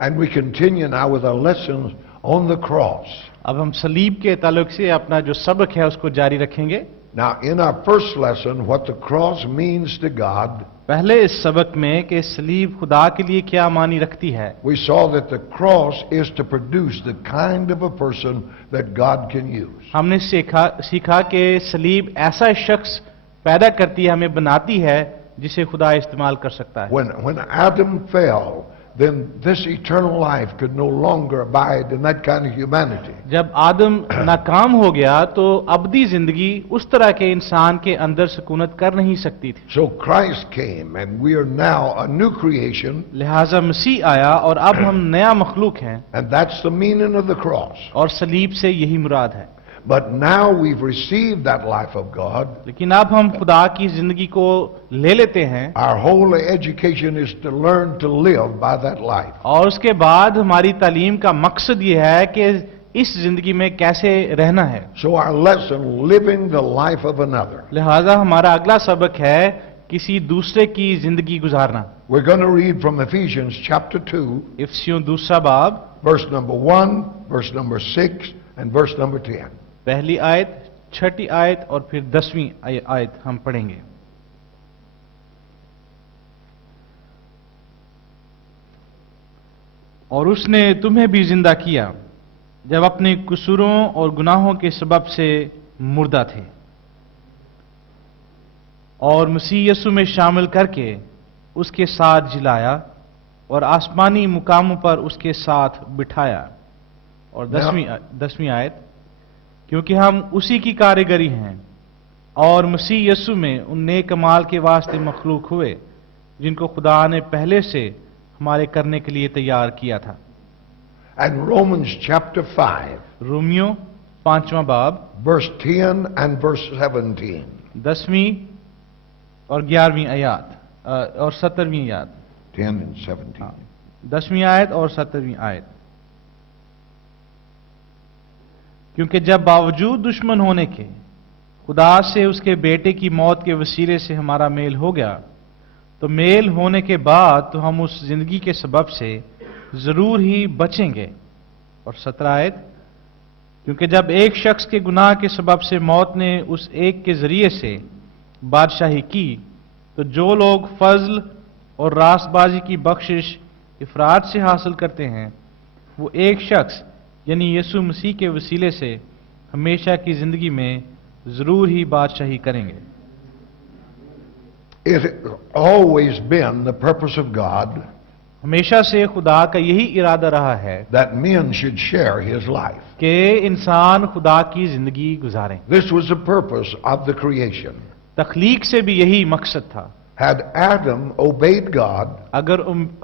And we continue now with our lessons on the cross. अब हम सलीब के ताल्लुक से अपना जो सबक है उसको जारी रखेंगे। Now, in our first lesson, what the cross means to God, पहले इस सबक में कि सलीब खुदा के लिए क्या मानी रखती है, we saw that the cross is to produce the kind of a person that God can use. हमने सीखा कि सलीब ऐसा शख्स पैदा करती है, हमें बनाती है जिसे खुदा इस्तेमाल कर सकता है। When Adam fell, then this eternal life could no longer abide in that kind of humanity. जब आदम नाकाम हो गया तो अबदी जिंदगी उस तरह के इंसान के अंदर सुकूनत कर नहीं सकती थी। So Christ came and we are now a new creation, लिहाजा मसीह आया और अब हम नया मखलूक हैं, and that's the meaning of the cross. और सलीब से यही मुराद है। But now we've received that life of God. लेकिन अब हम खुदा की जिंदगी को ले लेते हैं, Our whole education is to learn to live by that life. और उसके बाद हमारी तालीम का मकसद ये है कि इस जिंदगी में कैसे रहना है। So our lesson, living the life of another. लिहाजा हमारा अगला सबक है किसी दूसरे की जिंदगी गुजारना। We're going to read from Ephesians chapter 2, इफिसियों दूसरा बाब, verse number 1, verse number 6, and verse number 10. पहली आयत, छठी आयत और फिर 10वीं आयत हम पढ़ेंगे। और उसने तुम्हें भी जिंदा किया जब अपने कसूरों और गुनाहों के सबब से मुर्दा थे, और मसीह यीशु में शामिल करके उसके साथ जिलाया और आसमानी मुकामों पर उसके साथ बिठाया। और 10वीं आयत, क्योंकि हम उसी की कारीगरी हैं और मसीह यीशु में उन नेक कमाल के वास्ते मखलूक हुए जिनको खुदा ने पहले से हमारे करने के लिए तैयार किया था। And Romans chapter 5, रोमियो 5वां बाब, verse 10 and verse 17. 10वीं और 11वीं आयत और 17वीं आयत। 10 and 17. 10वीं आयत और 17वीं आयत। क्योंकि जब बावजूद दुश्मन होने के खुदा से उसके बेटे की मौत के वसीले से हमारा मेल हो गया, तो मेल होने के बाद तो हम उस जिंदगी के सबब से जरूर ही बचेंगे। और 17 आयत, क्योंकि जब एक शख्स के गुनाह के सबब से मौत ने उस एक के जरिए से बादशाही की, तो जो लोग फजल और रास्तबाजी की बख्शिश इफरात से हासिल करते हैं, वो एक शख्स यानी यीशु मसीह के वसीले से हमेशा की जिंदगी में जरूर ही बादशाही करेंगे। It has always been the purpose of God हमेशा से खुदा का यही इरादा रहा है that men should share his life. कि इंसान खुदा की जिंदगी गुजारें। This was the purpose of the creation. तख्लीक से भी यही मकसद था। Had Adam obeyed God, अगर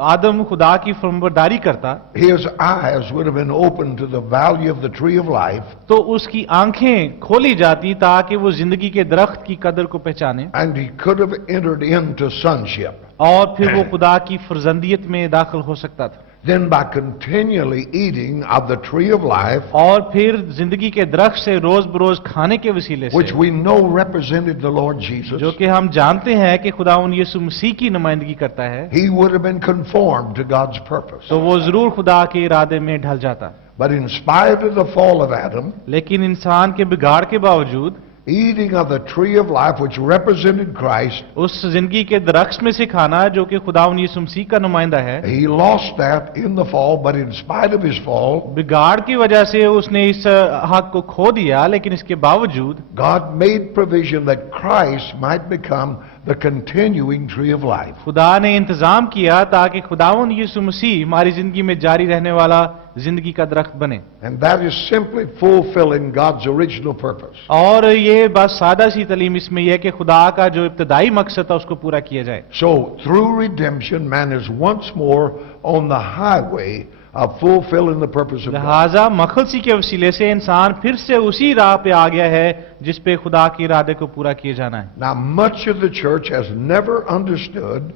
आदम खुदा की फरमाबरदारी करता, his eyes would have been open to the value of the tree of life, तो उसकी आंखें खोली जाती ताकि वो जिंदगी के दरख्त की कदर को पहचाने, and he could have entered into sonship. और फिर वो खुदा की फरजंदियत में दाखिल हो सकता था। Then by continually eating of the tree of life, और फिर जिंदगी के दरख्त से रोज बरोज खाने के वसीले which से, we know represented the Lord Jesus, जो कि हम जानते हैं कि खुदावंद यीशु मसीह की नुमाइंदगी करता है, he would have been conformed to God's purpose. तो वो जरूर खुदा के इरादे में ढल जाता। But in spite of the fall of Adam, लेकिन इंसान के बिगाड़ के बावजूद eating of the tree of life which represented Christ, उस जिंदगी के दरख्त में से खाना जो कि खुदावंद यीशु मसीह का नुमाइंदा है, he lost that in the fall, but in spite of his fall, बिगाड़ की वजह से उसने इस हक को खो दिया, लेकिन इसके बावजूद God made provision that Christ might become the continuing tree of life. खुदा ने इंतजाम किया ताकि खुदावंद यीशु मसीह हमारी जिंदगी में जारी रहने वाला जिंदगी का दरख्त बने। And that is simply fulfilling God's original purpose. और ये बस सादा सी तालीम इसमें यह है कि खुदा का जो इब्तदाई मकसद था उसको पूरा किया जाए। So through redemption, man is once more on the highway of fulfilling the purpose of God. लिहाजा मखलसी के वसीले से इंसान फिर से उसी राह पे आ गया है जिस पे खुदा के इरादे को पूरा किए जाना है। Now much of the church has never understood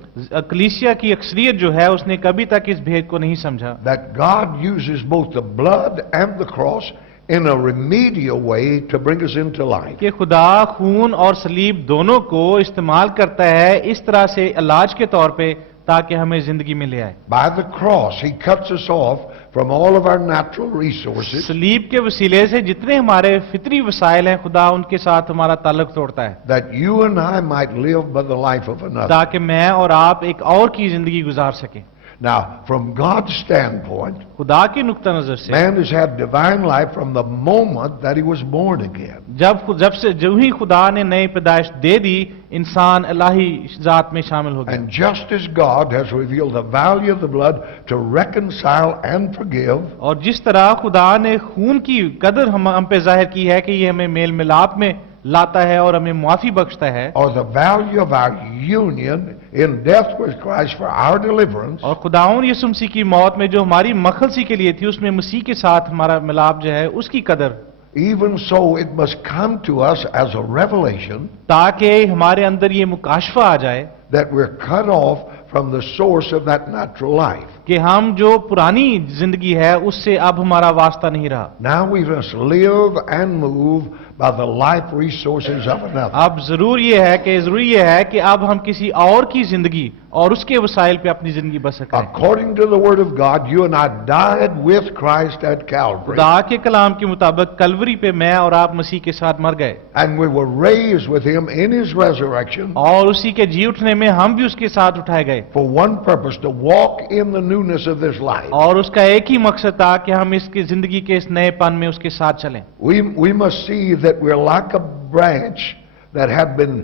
कलीसिया की अक्सरियत जो है उसने कभी तक इस भेद को नहीं समझा that God uses both the blood and the cross in a remedial way to bring us into life. कि खुदा खून और सलीब दोनों को इस्तेमाल करता है इस तरह से इलाज के तौर पे ताकि हमें जिंदगी में ले आए। By the cross, He cuts us off from all of our natural resources, सलीब के वसीले से जितने हमारे फितरी वसाइल हैं, खुदा उनके साथ हमारा ताल्लुक तोड़ता है, that you and I might live by the life of another. ताकि मैं और आप एक और की जिंदगी गुजार सकें। Now, from God's standpoint, खुदा की नुक्ता नजर से man has had divine life from the moment that he was born again. जो ही खुदा ने नई पैदाइश दे दी, इंसान इलाही जात में शामिल हो गया। And just as God has revealed the value of the blood to reconcile and forgive, और जिस तरह खुदा ने खून की कदर हम पे जाहिर की है कि ये हमें मेल मिलाप में लाता है और हमें माफी बख्शता है, or the value of our union in death with Christ for our deliverance, और खुदाउन यीशु मसीह की मौत में जो हमारी मखलसी के लिए थी, उसमें मसीह के साथ हमारा मिलाप जो है उसकी कदर, even so it must come to us as a revelation ताकि हमारे अंदर ये मुकाशफा आ जाए that we're cut off from the source of that natural life. कि हम जो पुरानी जिंदगी है उससे अब हमारा वास्ता नहीं रहा। Now we must live and move by the life resources of another. अब जरूरी ये है कि अब हम किसी और की जिंदगी और उसके वसाइल पे अपनी जिंदगी बसर करें। According to the Word of God, you and I died with Christ at Calvary, खुदा के कलाम के मुताबिक कलवरी पे मैं और आप मसीह के साथ मर गए, and we were raised with Him in His resurrection और उसी के जी उठने में हम भी उसके साथ उठाए गए, for one purpose, to walk in the newness of this life. और उसका एक ही मकसद था कि हम इसकी जिंदगी के इस नएपन में उसके साथ चलें। We must see that we're like a branch that had been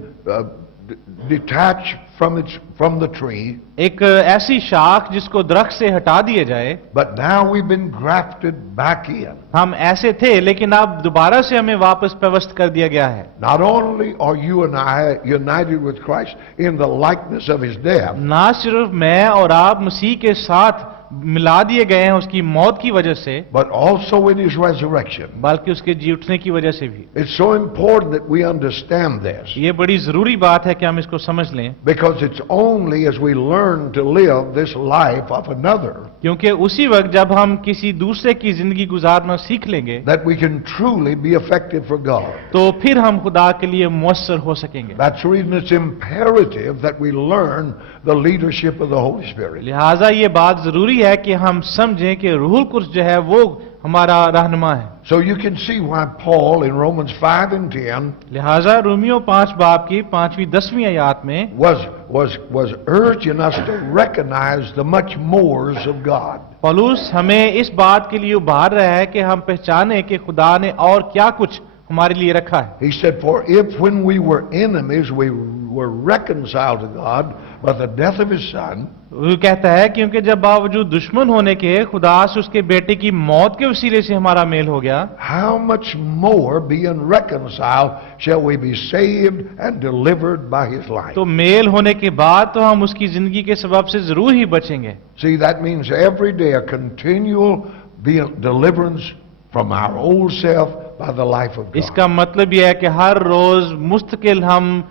detached from the tree, एक ऐसी शाख जिसको दरख्त से हटा दिया जाए, but now we've been grafted back in. हम ऐसे थे लेकिन अब दोबारा से हमें वापस व्यवस्थ कर दिया गया है। Not only are you and I united with Christ in the likeness of His death, ना सिर्फ मैं और आप मसीह के साथ मिला दिए गए हैं उसकी मौत की वजह से, but also in His resurrection. बल्कि उसके जी उठने की वजह से भी। It's so important that we understand this, ये बड़ी जरूरी बात है कि हम इसको समझ लें, because it's only as we learn to live this life of another क्योंकि उसी वक्त जब हम किसी दूसरे की जिंदगी गुजारना सीख लेंगे that we can truly be effective for God. तो फिर हम खुदा के लिए मुअस्सर हो सकेंगे। That's the reason it's imperative that we learn the leadership of the Holy Spirit. लिहाजा ये बात जरूरी है कि हम समझें कि रूहुल कुद्स जो है वो हमारा रहनुमा है। So you can see why Paul in Romans 5 and 10 लिहाजा रोमियो 5 बाब की 5वीं 10वीं आयत में was urging us to recognize the much mores of God. पौलुस हमें इस बात के लिए उभार रहा है कि हम पहचाने कि खुदा ने और क्या कुछ हमारे लिए रखा है। He said, for if when we were enemies we were reconciled to God by the death of His Son, वो कहता है क्योंकि जब बावजूद दुश्मन होने के खुदा से उसके बेटे की मौत के वसीले से हमारा मेल हो गया, how much more being reconciled shall we be saved and delivered by His life. तो मेल होने के बाद तो हम उसकी जिंदगी के सबब से जरूर ही बचेंगे। See, that means every day a continual deliverance from our old self by the life of God. इसका मतलब यह है कि हर रोज मुस्तकिल हम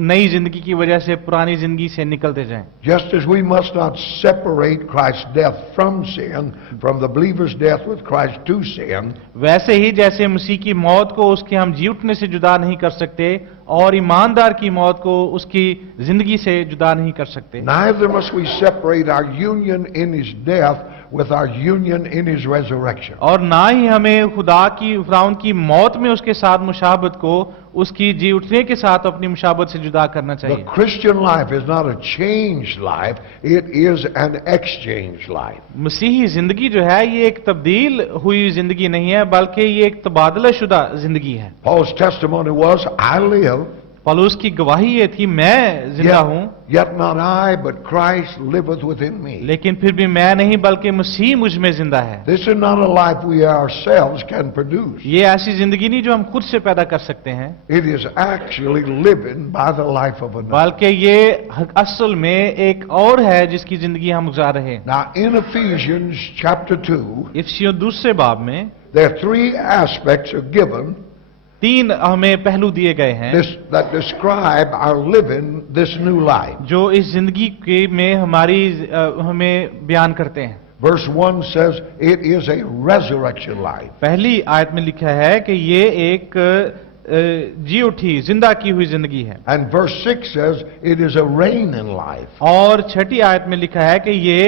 नई जिंदगी की वजह से पुरानी जिंदगी से निकलते जाएं। Just as we must not separate Christ's death from sin, from the believer's death with Christ to sin, वैसे ही जैसे मसीह की मौत को उसके हम जी उठने से जुदा नहीं कर सकते और ईमानदार की मौत को उसकी जिंदगी से जुदा नहीं कर सकते, neither must we separate our union in His death with our union in His resurrection. और ना ही हमें खुदावंद की मौत में उसके साथ मुशाबत को उसकी जी उठने के साथ अपनी मुशाबत से जुदा करना The चाहिए। Christian life is not a changed life, it is an exchanged life. मसीही जिंदगी जो है ये एक तब्दील हुई जिंदगी नहीं है बल्कि ये एक तबादला शुदा जिंदगी है। Paul's testimony was, I live, पौलुस की गवाही ये थी, मैं जिंदा हूं, yet not I, but Christ liveth within me. लेकिन फिर भी मैं नहीं बल्कि मसीह मुझ में जिंदा है। This is not a life we ourselves can produce. ये ऐसी जिंदगी नहीं जो हम खुद से पैदा कर सकते हैं, It is actually living by the life of another. बल्कि ये असल में एक और है जिसकी जिंदगी हम गुजार रहे हैं। Now in Ephesians chapter 2, इफिसियों दूसरे बाब में there are three aspects are given 3 हमें पहलू दिए गए हैं that describe our living this new life. जो इस जिंदगी के में हमें बयान करते हैं। Verse 1 says it is a resurrection life. पहली आयत में लिखा है कि ये एक जी उठी जिंदा की हुई जिंदगी है। And verse 6 says, it is a reign in life. और छठी आयत में लिखा है कि ये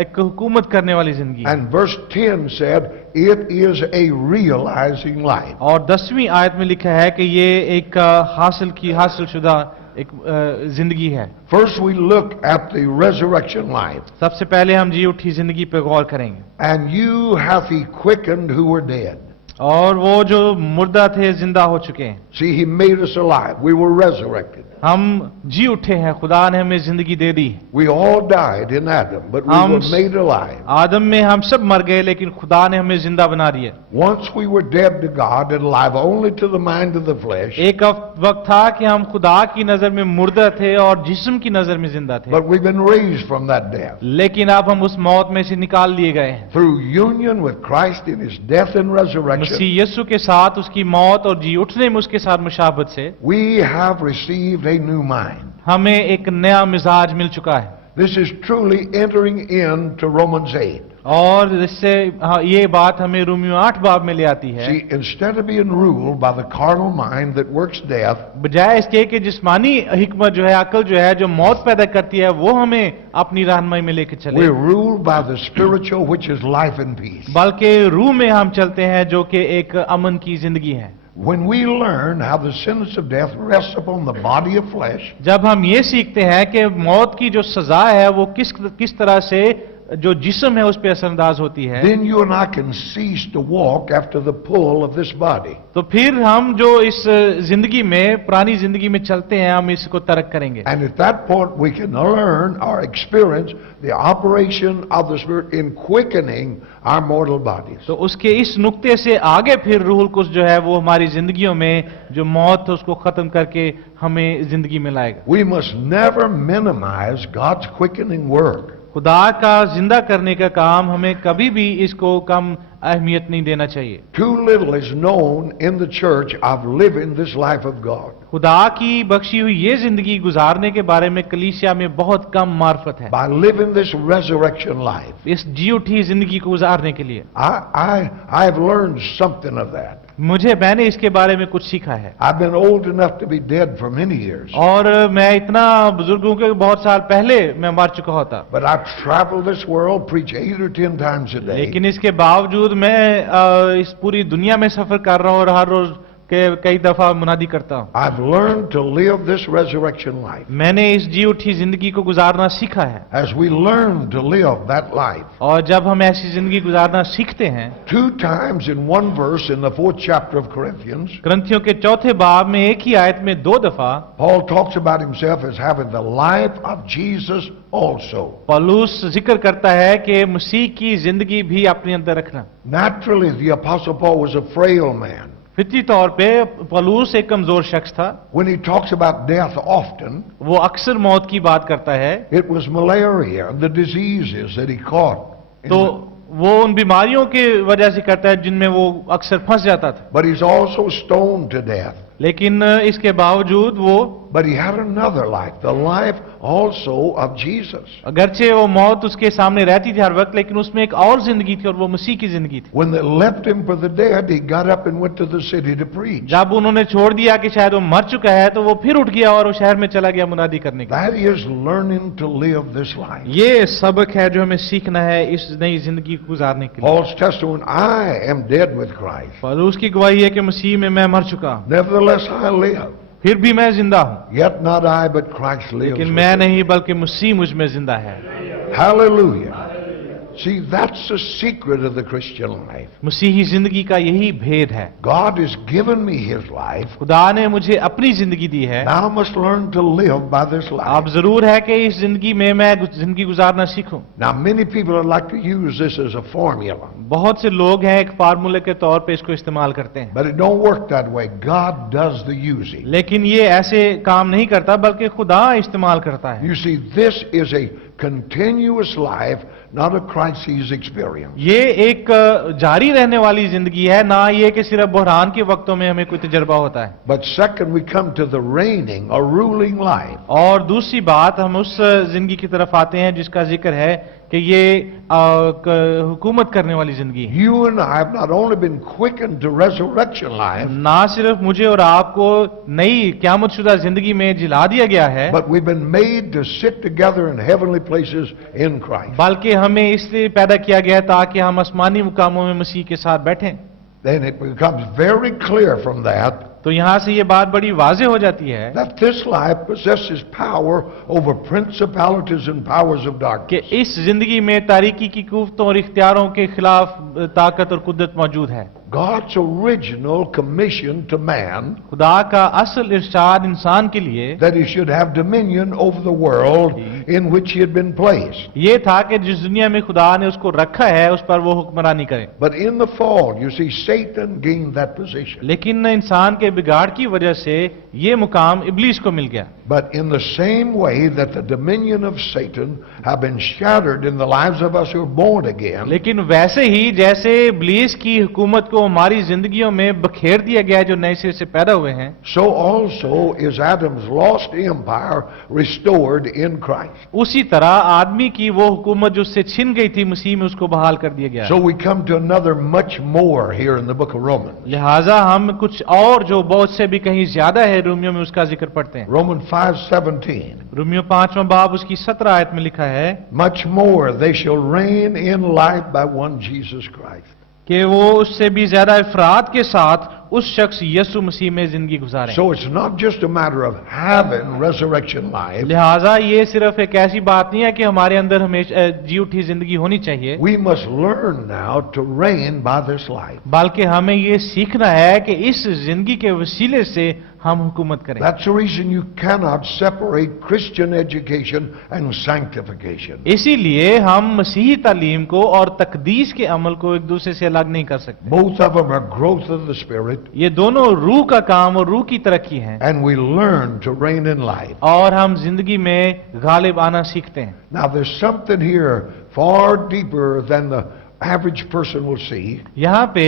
एक हुकूमत करने वाली जिंदगी है। And verse 10 said, it is a realizing life. और 10वीं आयत में लिखा है कि ये एक हासिलशुदा एक जिंदगी है। First we look at the resurrection life. सबसे पहले हम जी उठी जिंदगी पे गौर करेंगे। And you hath he quickened who were dead. और वो जो मुर्दा थे जिंदा हो चुके हैं। See, he made us alive. We were resurrected. हम जी उठे हैं, खुदा ने हमें जिंदगी दे दी। We all died in Adam, but we were made alive. आदम में हम सब मर गए, लेकिन खुदा ने हमें जिंदा बना दिया। Once we were dead to God and alive only to the mind of the flesh. एक वक्त था कि हम खुदा की नजर में मुर्दा थे और जिस्म की नजर में जिंदा थे। But we've been raised from that death. लेकिन अब हम उस मौत में से निकाल लिए गए हैं। Through union with Christ in his death and resurrection. मसीह यीशु के साथ उसकी मौत और जी उठने में उसके साथ मुशाबहत से We have received a new mind. हमें एक नया मिजाज मिल चुका है। This is truly entering into Romans 8. और इससे ये बात हमें रोमियो 8 बाब में ले आती है। See, instead of being ruled by the carnal mind that works death, बजाय इसके कि जिस्मानी हिकमत जो है, अकल जो है, जो मौत पैदा करती है, वो हमें अपनी रहनुमाई में लेके चले, we're ruled by the spiritual, which is life and peace. बल्कि रूह में हम चलते हैं, जो कि एक अमन की जिंदगी है। When we learn how the sentence of death rests upon the body of flesh, जब हम ये सीखते हैं कि मौत की जो सजा है वो किस तरह से जो जिस्म है उस पर असरअंदाज होती है, then you and I can cease to walk after the pull of this body. तो फिर हम जो इस जिंदगी में, पुरानी जिंदगी में चलते हैं, हम इसको तर्क करेंगे। And at that point we can learn or experience the operation of the Spirit in quickening our mortal bodies. तो उसके इस नुक्ते से आगे फिर रूहुल कुद्स जो है वो हमारी जिंदगियों में जो मौत है उसको खत्म करके हमें जिंदगी में लाएगा। We must never minimize God's quickening work. खुदा का जिंदा करने का काम हमें कभी भी इसको कम अहमियत नहीं देना चाहिए। Too little is known in the church of living this life of God. खुदा की बख्शी हुई ये जिंदगी गुजारने के बारे में कलीसिया में बहुत कम मार्फत है। By living this resurrection life, इस जी उठी जिंदगी को गुजारने के लिए I've learned something of that. मैंने इसके बारे में कुछ सीखा है। I've been old enough to be dead for many years. और मैं इतना बुजुर्ग हूं कि बहुत साल पहले मैं मर चुका होता। But I've traveled this world, preach 8 or 10 times a day. लेकिन इसके बावजूद मैं इस पूरी दुनिया में सफर कर रहा हूं और हर रोज के कई दफा मुनादी करता हूं। I've learned to live this resurrection life. मैंने इस जी उठी जिंदगी को गुजारना सीखा है। As we learn to live that life, और जब हम ऐसी जिंदगी गुजारना सीखते हैं, 2 times in one verse in the 4th chapter of Corinthians, करंथियों के 4थे बाब में एक ही आयत में 2 दफा Paul talks about himself as having the life of Jesus also. पौलुस जिक्र करता है कि मसीह की जिंदगी भी अपने अंदर रखना। Naturally, the Apostle Paul was a frail man. फितरी तौर पे पौलुस एक कमजोर शख्स था। When he talks about death often, वो अक्सर मौत की बात करता है। it was malaria, the diseases that he caught. तो वो उन बीमारियों की वजह से करता है जिनमें वो अक्सर फंस जाता था। But he's also stoned to death. लेकिन इसके बावजूद वो But he had another life, the life also of Jesus. अगरचे वो मौत उसके सामने रहती थी हर वक्त, लेकिन उसमें एक और जिंदगी थी और वो मसीह की जिंदगी थी। When they left him for the dead, he got up and went to the city to preach. जब उन्होंने छोड़ दिया कि शायद वो मर चुका है, तो वो फिर उठ गया और वो शहर में चला गया मुनादी करने के लिए। That is learning to live this life. ये सबक है जो हमें सीखना है इस नई जिंदगी को गुजारने के लिए। Paul's testimony, I am dead with Christ. और उसकी गवाही है कि मसीह में मैं मर चुका हूं, Nevertheless I live. फिर भी मैं जिंदा हूं। Yet not I, but Christ lives. लेकिन within मैं me. नहीं बल्कि मसीह मुझ में जिंदा है। Hallelujah. See, that's the secret of the Christian life. मसीही जिंदगी का यही भेद है। God has given me His life. खुदा ने मुझे अपनी जिंदगी दी है। Now I must learn to live by this अब life. जरूर है कि इस जिंदगी में मैं जिंदगी गुजारना सीखूं। Now many people would like to use this as a formula. बहुत से लोग हैं एक फार्मूले के तौर पे इसको इस्तेमाल करते हैं, But it don't work that way. God does the using. लेकिन ये ऐसे काम नहीं करता बल्कि खुदा इस्तेमाल करता है। You see, this is a continuous life, not a crisis experience. ये एक जारी रहने वाली जिंदगी है, ना ये कि सिर्फ बहरान के वक्तों में हमें कोई तजर्बा होता है। But second, we come to the reigning or ruling life. और दूसरी बात, हम उस जिंदगी की तरफ आते हैं जिसका जिक्र है कि ये हुकूमत करने वाली जिंदगी है। You and I have not only been quickened to resurrection life, ना सिर्फ मुझे और आपको नई क़यामतशुदा जिंदगी में जिला दिया गया है, but we've been made to sit together in heavenly places in Christ. बल्कि हमें इसलिए पैदा किया गया है ताकि हम आसमानी मुकामों में मसीह के साथ बैठें। Then it becomes very clear from that तो यहां से ये बात बड़ी वाज़ेह हो जाती है that this life possesses power over principalities and powers of कि darkness. इस जिंदगी में तारीकी की कुव्वतों और इख्तियारों के खिलाफ ताकत और कुदरत मौजूद है। God's original commission to man खुदा का असल इरशाद इंसान के लिए that he should have dominion over the world in which he had been placed. ये था कि जिस दुनिया में खुदा ने उसको रखा है उस पर वो हुक्मरानी करे। But in the fall, you see, Satan gained that position. लेकिन इंसान के बिगाड़ की वजह से ये मुकाम इब्लीस को मिल गया। But in the same way that the dominion of Satan have been shattered in the lives of us who are born again, लेकिन वैसे ही जैसे इब्लीस की हुकूमत को हमारी जिंदगियों में बखेर दिया गया है जो नए सिरे से पैदा हुए हैं, so also is Adam's lost empire restored in Christ. उसी तरह आदमी की वो हुकूमत जो उससे छिन गई थी मसीह में उसको बहाल कर दिया गया। So we come to another much more here in the book of Romans. लिहाजा हम कुछ और जो बहुत से भी कहीं ज्यादा है रोमियो में उसका जिक्र पढ़ते हैं। Romans 5:17. रोमियो 5वां बाब उसकी 17 आयत में लिखा है Much more they shall reign in life by one Jesus Christ. कि वो उससे भी ज्यादा इफरात के साथ उस शख्स यीशु मसीह में जिंदगी गुजारें। So it's not just a matter of having resurrection life. लिहाजा ये सिर्फ एक ऐसी बात नहीं है कि हमारे अंदर हमेशा जी उठी जिंदगी होनी चाहिए, We must learn now to reign by this life. बल्कि हमें ये सीखना है कि इस जिंदगी के वसीले से हम हुकूमत करें। That's the reason you cannot separate Christian education and sanctification. इसीलिए हम मसीही तालीम को और तकदीस के अमल को एक दूसरे से अलग नहीं कर सकते। Both of them are growth of the Spirit, ये दोनों रूह का काम और रूह की तरक्की है and we learn to reign in life. और हम जिंदगी में गालिब आना सीखते हैं। Now there's something here far deeper than the average person will see. यहाँ पे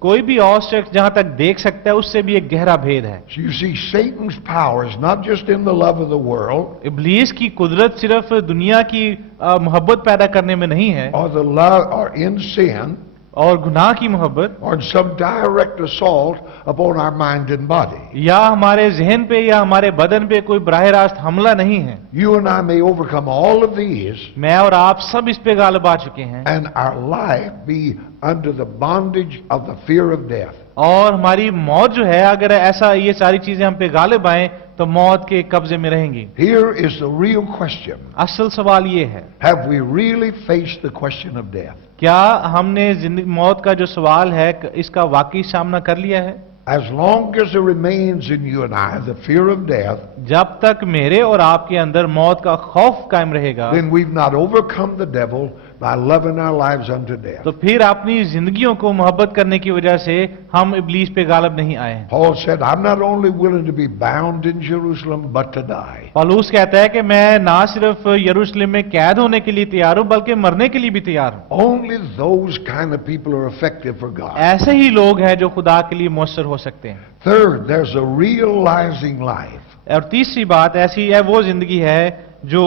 कोई भी और शख्स जहां तक देख सकता है उससे भी एक गहरा भेद है। So you see, Satan's power is not just in the love of the world इब्लीस की कुदरत सिर्फ दुनिया की मोहब्बत पैदा करने में नहीं है or the love or in sin और गुनाह की मोहब्बत or in some direct assault upon our mind and body. या हमारे जहन पे या हमारे बदन पे कोई बराह रास्त हमला नहीं है। You and I may overcome all of these मैं और आप सब इस पे गालिब आ चुके हैं and our life be under the bondage of the fear of death. और हमारी मौत जो है अगर ऐसा ये सारी चीजें हम पे गालिब आए तो मौत के कब्जे में रहेंगी। Here is the real question. असल सवाल ये है Have we really faced the question of death? क्या हमने जिंदगी मौत का जो सवाल है इसका वाकई सामना कर लिया है? As long as there remains in you and I the fear of death, जब तक मेरे और आपके अंदर मौत का खौफ कायम रहेगा then we've not overcome the devil by loving our lives unto death. तो फिर अपनी जिंदगियों को मोहब्बत करने की वजह से हम इब्लीस पे गालिब नहीं आए हैं। Paul said, I'm not only willing to be bound in Jerusalem, but to die. पौलुस कहता है कि मैं ना सिर्फ यरूशलेम में कैद होने के लिए तैयार हूं बल्कि मरने के लिए भी तैयार हूं। Only those kind of people are effective for God. ऐसे ही लोग हैं जो खुदा के लिए मौसर हो सकते हैं। Third, there's a realizing life. और तीसरी बात ऐसी है वो जिंदगी है जो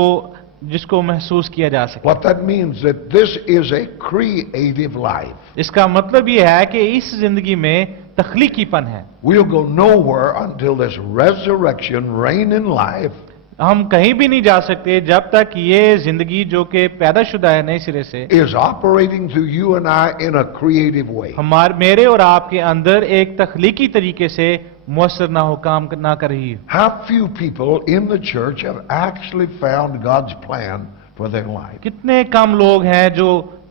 जिसको महसूस किया जा सके। What that means that this is a creative life. इसका मतलब ये है कि इस जिंदगी में तख्लीकीपन है। We'll go nowhere until this resurrection reign in life हम कहीं भी नहीं जा सकते जब तक ये जिंदगी जो कि पैदाशुदा है नए सिरे से is operating through you and I in a creative way. मेरे और आपके अंदर एक तख्लीकी तरीके से मुअस्सर ना हो काम ना कर रही हो। How few people in the church have actually found God's plan for their life. कितने कम लोग हैं जो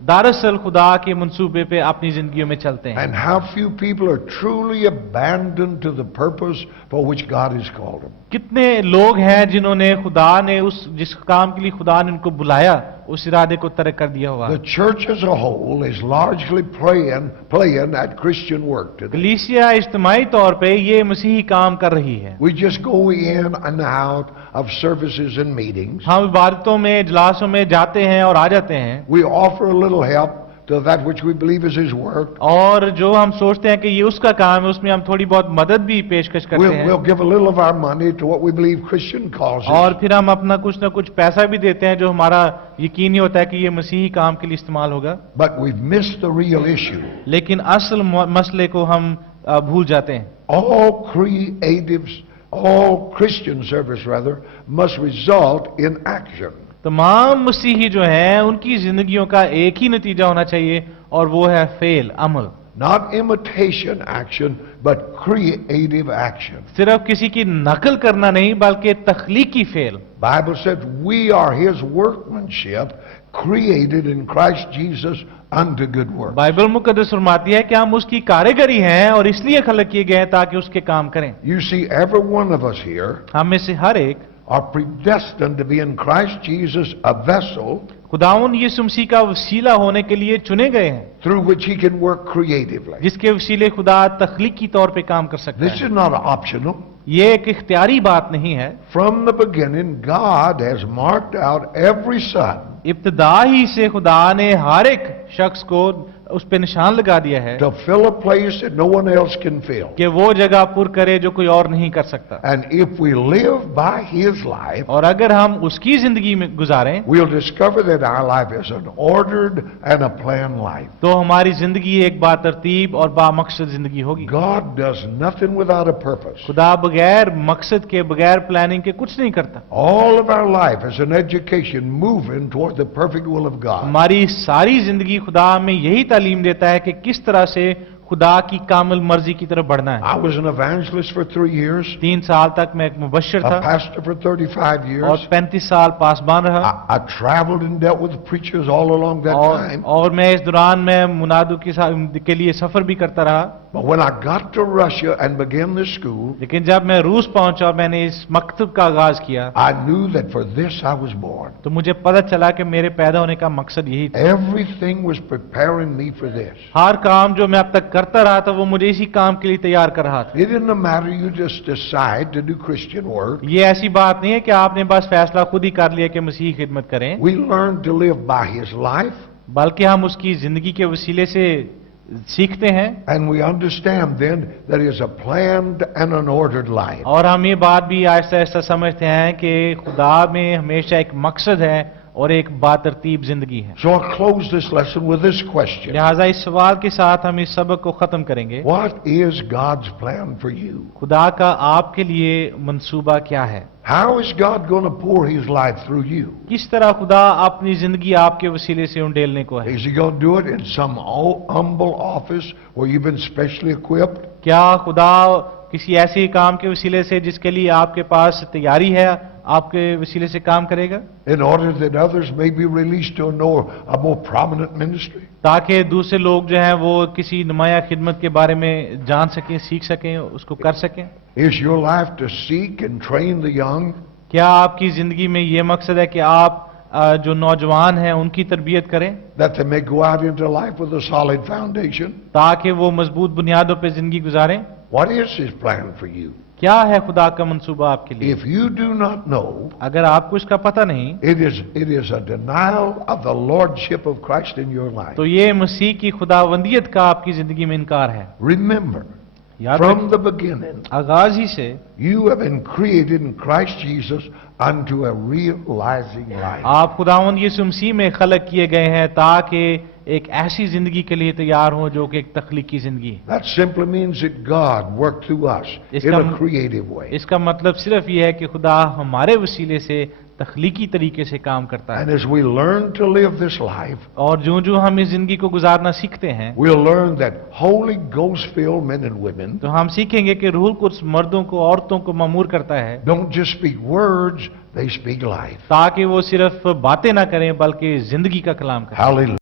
दरअसल खुदा के मंसूबे पे अपनी जिंदगियों में चलते हैं। And how few people are truly abandoned to the purpose for which God has called them. कितने लोग हैं जिन्होंने खुदा ने उस जिस काम के लिए खुदा ने उनको बुलाया उस इरादे को तर्क कर दिया हुआ। The church as a whole is largely playing at Christian work today. कलीसिया इज्तिमाई तौर पे ये मसीही काम कर रही है। We just go in and out of services and meetings. हम इबादतों में इजलासों में जाते हैं और आ जाते हैं। We offer a little help to that which we believe is His work. और जो हम सोचते हैं कि ये उसका काम है, उसमें हम थोड़ी बहुत मदद भी पेशकश करते हैं, We'll give a little of our money to what we believe Christian causes. और फिर हम अपना कुछ ना कुछ पैसा भी देते हैं जो हमारा यकीनी होता है कि ये मसीही काम के लिए इस्तेमाल होगा, But we've missed the real issue. लेकिन असल मसले को हम भूल जाते हैं। All Christian service rather, must result in action. तमाम मसीही जो हैं उनकी जिंदगियों का एक ही नतीजा होना चाहिए, और वो है fail, Amal. Not imitation action, but creative action. सिर्फ किसी की नकल करना नहीं, बल्कि तख्लीकी fail. Bible says we are His workmanship, created in Christ Jesus unto good works. Bible मुकद्दस फरमाती है कि हम उसकी कारीगरी हैं और इसलिए खलक किए गए हैं ताकि उसके काम करें। You see, every one of us here हम में से हर एक are predestined to be in Christ Jesus a vessel खुदावंद यीशु मसीह का वसीला होने के लिए चुने गए हैं, through which He can work creatively. जिसके वसीले खुदा तख्लीकी तौर पे काम कर सकता This है। is not optional. ये एक इख्तियारी बात नहीं है। From the beginning, God has marked out every son इब्तिदा ही से खुदा ने हर एक शख्स को उस पे निशान लगा दिया है to fill a place that no one else can fill. कि वो जगह पुर करे जो कोई और नहीं कर सकता। And if we live by His life, और अगर हम उसकी जिंदगी में गुजारें we'll discover that our life is an ordered and a planned life. तो हमारी जिंदगी एक बातरतीब और बामकसद जिंदगी होगी। God does nothing without a purpose. खुदा बगैर मकसद के, बगैर प्लानिंग के कुछ नहीं करता। All of our life is an education moving toward the perfect will of God. हमारी सारी जिंदगी खुदा में यही तालीम देता है कि किस तरह से खुदा की कामिल मर्जी की तरफ बढ़ना है। I was an evangelist for 3 years, 3 साल तक मैं एक मुबश्शिर a था pastor for 35 और years. 35 साल पासबान रहा, I traveled and dealt with preachers all along that time. और मैं इस दौरान मैं मुनादू के लिए सफर भी करता रहा। But when I got to Russia and began this school, लेकिन जब मैं रूस पहुंचा और मैंने इस मकतब का आगाज किया, I knew that for this I was born. तो मुझे पता चला कि मेरे पैदा होने का मकसद यही था। Everything was preparing me for this. हर काम जो मैं अब तक करता रहा था वो मुझे इसी काम के लिए तैयार कर रहा था। It didn't matter you just decide to do Christian work. ये ऐसी बात नहीं है कि आपने बस फैसला खुद ही कर लिया कि मसीही खिदमत करें, We learned to live by His life, बल्कि हम उसकी जिंदगी के वसीले से सीखते हैं, and we understand then that is a planned and an ordered life. और हम ये बात भी आहिस्ता आहिस्ता समझते हैं कि खुदा में हमेशा एक मकसद है और एक बातरतीब जिंदगी है। So I'll close this lesson with this question. लिहाजा इस सवाल के साथ हम इस सबक को खत्म करेंगे। What is God's plan for you? खुदा का आपके लिए मंसूबा क्या है? How is God going to pour His life through you? किस तरह खुदा अपनी जिंदगी आपके वसीले से उंडेलने को है? Is He going to do it in some humble office where you've been specially equipped? क्या खुदा किसी ऐसे काम के वसीले से जिसके लिए आपके पास तैयारी है आपके वसीले से काम करेगा, In order that others may be released to know a more prominent ministry? ताकि दूसरे लोग जो हैं वो किसी नुमाया खिदमत के बारे में जान सकें, सीख सकें, उसको कर सकें? Is your life to seek and train the young? क्या आपकी जिंदगी में ये मकसद है कि आप जो नौजवान हैं उनकी तरबियत करें That they may go out into life with a solid foundation? ताकि वो मजबूत बुनियादों पर जिंदगी गुजारें? What is His plan for you? क्या है खुदा का मंसूबा आपके लिए? If you do not know, अगर आपको इसका पता नहीं it is a denial of the lordship of Christ in your life. तो ये मसीह की खुदावंदियत का आपकी जिंदगी में इनकार है। Remember, याद from रखें, the beginning, आगाज ही से you have been created in Christ Jesus unto a realizing life. आप खुदावंद यीशु मसीह में खलक किए गए हैं ताकि एक ऐसी जिंदगी के लिए तैयार हो जो कि एक तख्लीकी जिंदगी है। That simply means that God worked through us in a creative way. इसका मतलब सिर्फ ये है कि खुदा हमारे वसीले से तख्लीकी तरीके से काम करता है, And as we learn to live this life, और जो जो हम इस जिंदगी को गुजारना सीखते हैं we'll learn that Holy Ghost-filled men and women तो हम सीखेंगे कि रूह कुछ मर्दों को, औरतों को मामूर करता है don't just speak words, they speak life. ताकि वो सिर्फ बातें ना करें बल्कि जिंदगी का कलाम करें। Hallelujah.